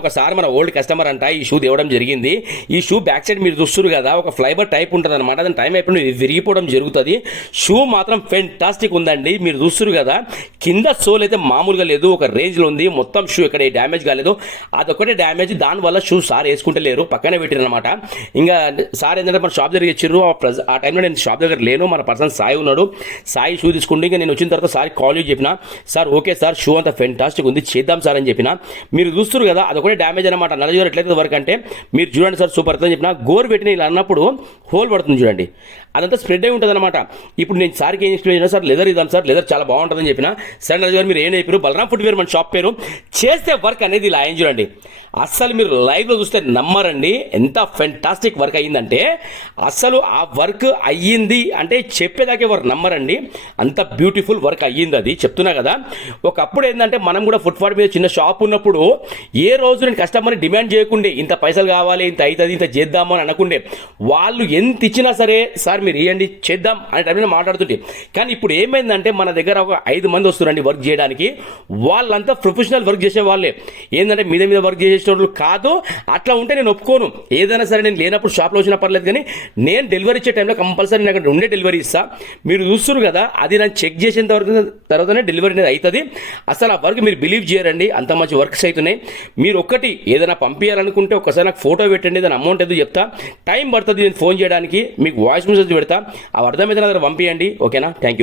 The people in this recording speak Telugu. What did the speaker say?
ఒకసారి మన ఓల్డ్ కస్టమర్ అంట ఈ షూ తేవడం జరిగింది. ఈ షూ బ్యాక్ సైడ్ మీరు చూస్తున్నారు కదా, ఒక ఫ్లైబర్ టైప్ ఉంటుంది అనమాట. దాని టైం అయిపోయి విరిగిపోవడం జరుగుతుంది. షూ మాత్రం ఫెంటాస్టిక్ ఉందండి. మీరు చూస్తున్నారు కదా, కింద సోల్ అయితే మామూలుగా లేదు, ఒక రేంజ్లో ఉంది. మొత్తం షూ ఇక్కడ డ్యామేజ్ కాలేదు, అదొకటే డ్యామేజ్. దానివల్ల షూ సార్ వేసుకుంటే లేరు, పక్కనే పెట్టారనమాట. ఇంకా సార్ ఏంటంటే మన షాప్ దగ్గర ఇచ్చారు. ఆ టైంలో నేను షాప్ దగ్గర లేను, మన పర్సన్ సాయి ఉన్నాడు. సాయి షూ తీసుకుంటే ఇంకా నేను వచ్చిన తర్వాత సార్ కాల్ చేసి చెప్పిన, సార్ ఓకే సార్ షూ అంతా ఫెంటాస్టిక్ ఉంది, చేద్దాం సార్ అని చెప్పిన. మీరు చూస్తున్నారు కదా, అదొకటే డ్యామేజ్ అనమాట. నల్లజోరు ఎట్లయితే వరకు అంటే మీరు చూడండి సార్ సూపర్ అని చెప్పిన. గోరు పెట్టిన ఇలా అన్నప్పుడు హోల్ పడుతుంది చూడండి, అదంతా స్ప్రెడ్ అయి ఉంటుంది అనమాట. ఇప్పుడు నేను సార్కి ఏం ఎక్స్ప్లెయిన్ చేసిన, సార్ లెదర్ ఇద్దాం సార్, లెదర్ చాలా బాగుంటుందని చెప్పిన. సరే నల్లజోరు మీరు ఏం చెప్పారు, బలరాం ఫుట్వేర్ మన షాప్ పేరు. చేస్తే వర్క్ అనేది ఇలా అయింది చూడండి, అస్సలు మీరు లైవ్లో చూస్తే నమ్మరండి ఎంత ఫెంటాస్టిక్ వర్క్ అయ్యిందంటే. అస్సలు ఆ వర్క్ అయ్యింది అంటే చెప్పేదాకే వర్క్ నమ్మరండి, అంత బ్యూటిఫుల్ వర్క్ అయ్యింది. అది చెప్తున్నా కదా, ఒకప్పుడు ఏంటంటే మనం కూడా ఫుట్పాత్ మీద చిన్న షాప్ ఉన్నప్పుడు ఏ రోజు నేను కస్టమర్ని డిమాండ్ చేయకుండే, ఇంత పైసలు కావాలి, ఇంత అవుతుంది, ఇంత చేద్దాము అని అనకుండే. వాళ్ళు ఎంత ఇచ్చినా సరే సార్ మీరు ఇవ్వండి చేద్దాం అనే టైంలో మాట్లాడుతుంటే. కానీ ఇప్పుడు ఏమైందంటే మన దగ్గర ఒక 5 మంది వస్తున్నారండి వర్క్ చేయడానికి. వాళ్ళంతా ప్రొఫెషనల్ వర్క్ చేసే వాళ్ళే, ఏంటంటే మీద వర్క్ చేసేటోళ్ళు కాదు. అట్లా ఉంటే నేను ఒప్పుకోను. ఏదైనా సరే నేను లేనప్పుడు షాప్లో వచ్చినా పర్లేదు, కానీ నేను డెలివరీ ఇచ్చే టైంలో కంపల్సరీ నేను అక్కడ ఉండే డెలివరీ ఇస్తా. మీరు చూస్తున్నారు కదా, అది నేను చెక్ చేసిన తర్వాతనే డెలివరీ అనేది అవుతుంది. అసలు ఆ వర్క్ మీరు బిలీవ్ చేయరండి, అంత మంచి వర్క్స్ అవుతున్నాయి. మీరు ఒక్కటి ఏదైనా పంపించాలనుకుంటే ఒకసారి నాకు ఫోటో పెట్టండి, దాని అమౌంట్ ఏదో చెప్తా. టైం పడుతుంది నేను ఫోన్ చేయడానికి, మీకు వాయిస్ మెసేజ్ పెడతా, అవి అర్థమైతే నా దగ్గర పంపించండి. ఓకేనా, థ్యాంక్ యూ.